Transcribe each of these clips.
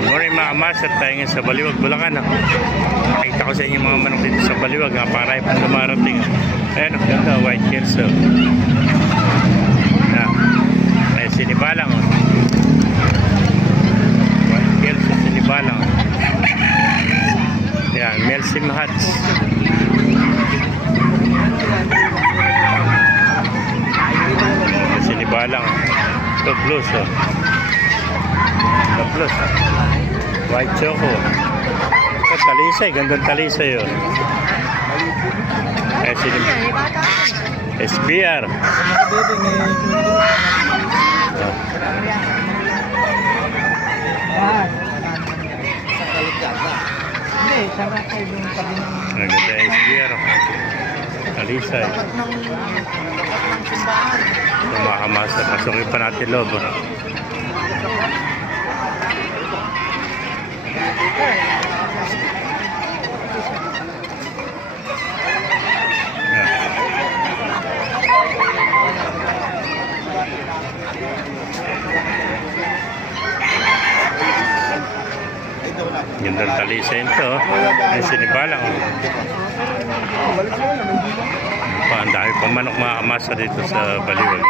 Morning mga master, tayo ngayon sa Baliwag, Bulacan. Nakita ko sa inyo mga manok dito sa Baliwag. Para pang dumarating. Ayan, ang ganda, white kelso. Ay, sinibalang. White kelso, sinibalang. Ayan, Melsim Hats. Sinibalang. Ito plus, oh. Ito plus, oh. White choco. Ito, talisay. Gandang talisay, oh. Eh, SBR. Naganda SBR. Talisay. Tumakamasa. Pasukin pa natin loob. Gandang talisay ito. Ay, sinibalang. Ang dami pang manok mga kamasa dito sa Baliwag.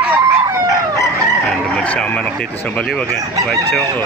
Lumagsa ang manok dito sa Baliwag. White choco.